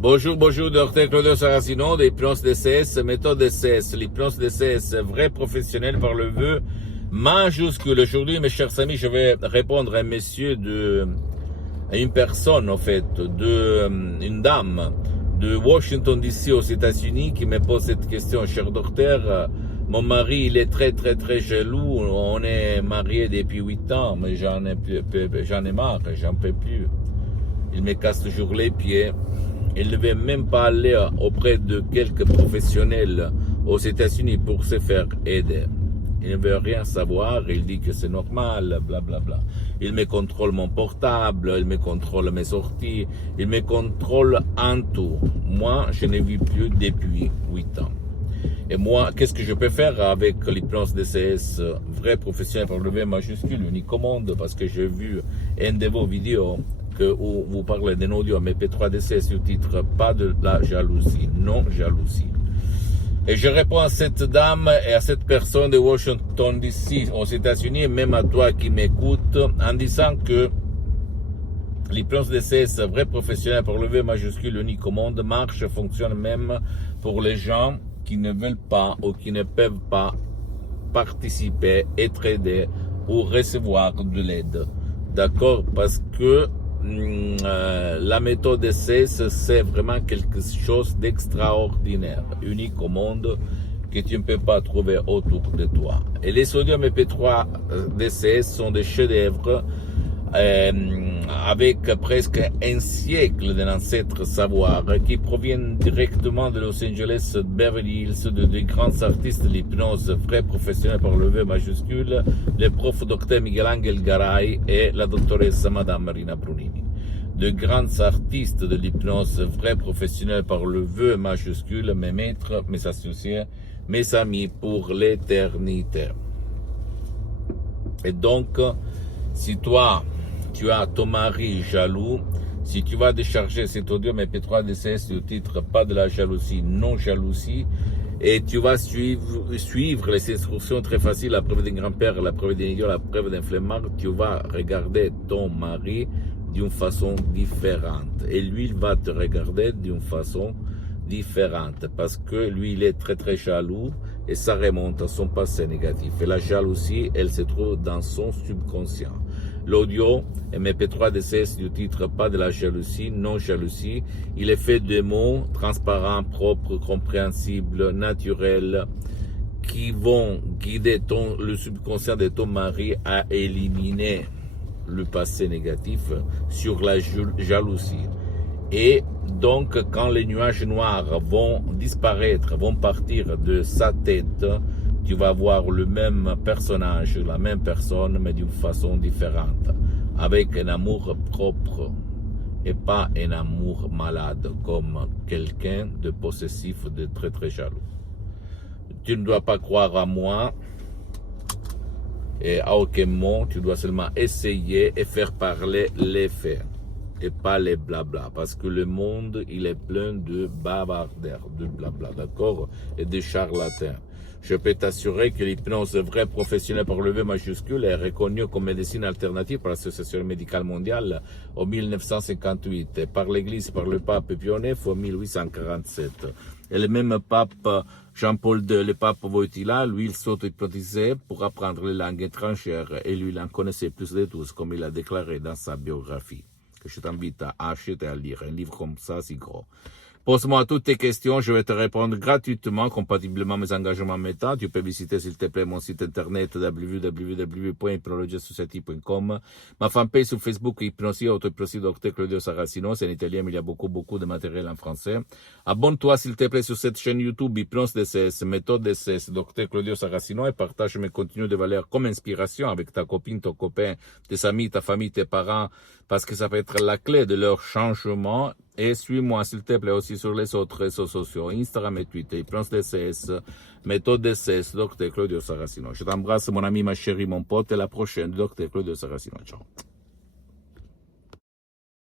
Bonjour, bonjour, docteur Claudio Saracino, l'hypnose DCS, méthode DCS, l'hypnose DCS, vrai professionnel par le vœu majuscule. Aujourd'hui, mes chers amis, je vais répondre à un monsieur à une personne, en fait, une dame de Washington DC aux États-Unis qui me pose cette question. Cher docteur, mon mari, il est très, très, très jaloux. On est mariés depuis 8 ans, mais j'en ai marre, j'en peux plus. Il me casse toujours les pieds. Il ne veut même pas aller auprès de quelques professionnels aux États-Unis pour se faire aider. Il ne veut rien savoir, il dit que c'est normal, blablabla. Bla bla. Il me contrôle mon portable, il me contrôle mes sorties, il me contrôle en tout. Moi, je ne vis plus depuis 8 ans. Et moi, qu'est-ce que je peux faire avec l'hypnose DCS, vrai professionnel par le V majuscule, unique au monde, parce que j'ai vu une de vos vidéos où vous parlez d'un audio MP3 DCS du titre « Pas de la jalousie », non jalousie. Et je réponds à cette dame et à cette personne de Washington DC aux États-Unis, et même à toi qui m'écoutes, en disant que l'hypnose DCS, vrai professionnel par le V majuscule, unique au monde, marche, fonctionne même pour les gens qui ne veulent pas ou qui ne peuvent pas participer, être aidés ou recevoir de l'aide. D'accord? Parce que la méthode DCS, c'est vraiment quelque chose d'extraordinaire, unique au monde, que tu ne peux pas trouver autour de toi. Et les sodium MP3 DCS sont des chefs-d'œuvre avec presque un siècle d'un ancêtre savoir qui proviennent directement de Los Angeles, de Beverly Hills, de grands artistes de l'hypnose, vrais professionnels par le V majuscule, le prof Dr Miguel Angel Garay et la doctoresse Madame Marina Brunini. De grands artistes de l'hypnose, vrais professionnels par le V majuscule, mes maîtres, mes associés, mes amis pour l'éternité. Et donc, si toi, tu as ton mari jaloux, si tu vas décharger cet audio MP3 DCS du titre « Pas de la jalousie, non jalousie », et tu vas suivre les instructions très faciles, la preuve d'un grand-père, la preuve d'un idiot, la preuve d'un flemmard, tu vas regarder ton mari d'une façon différente. Et lui, il va te regarder d'une façon différente parce que lui, il est très très jaloux et ça remonte à son passé négatif. Et la jalousie, elle se trouve dans son subconscient. L'audio MP3 DCS du titre « Pas de la jalousie, non jalousie », il est fait de mots transparents, propres, compréhensibles, naturels, qui vont guider le subconscient de ton mari à éliminer le passé négatif sur la jalousie. Et donc, quand les nuages noirs vont disparaître, vont partir de sa tête, tu vas voir le même personnage, la même personne, mais d'une façon différente, avec un amour propre et pas un amour malade, comme quelqu'un de possessif, de très très jaloux. Tu ne dois pas croire à moi et à aucun mot, tu dois seulement essayer et faire parler les faits et pas les blabla, parce que le monde, il est plein de bavardaires, de blabla, d'accord, et de charlatans. Je peux t'assurer que l'hypnose vraie professionnelle par le V majuscule est reconnue comme médecine alternative par l'Association médicale mondiale en 1958 et par l'Église, par le pape Pie IX en 1847. Et le même pape Jean-Paul II, le pape Wojtyla, lui, il s'auto-hypnotisait pour apprendre les langues étrangères et lui, il en connaissait plus de tous, comme il a déclaré dans sa biographie, que je t'invite à acheter et à lire. Un livre comme ça, c'est gros. Pose-moi toutes tes questions, je vais te répondre gratuitement, compatiblement à mes engagements méta. Tu peux visiter, s'il te plaît, mon site internet www.hypnologiasociety.com, ma fanpage sur Facebook, Hypnosie, Auto-Hypnosie, Dr Claudio Saracino, c'est en italien, mais il y a beaucoup de matériel en français. Abonne-toi, s'il te plaît, sur cette chaîne YouTube, Hypnose DCS, méthode DCS, Dr Claudio Saracino, et partage mes contenus de valeur comme inspiration avec ta copine, ton copain, tes amis, ta famille, tes parents, parce que ça peut être la clé de leur changement. Et suis-moi, s'il te plaît, aussi sur les autres réseaux sociaux, Instagram et Twitter, Hypnose DCS, méthode DCS, Dr Claudio Saracino. Je t'embrasse, mon ami, ma chérie, mon pote, et à la prochaine, Dr Claudio Saracino. Ciao.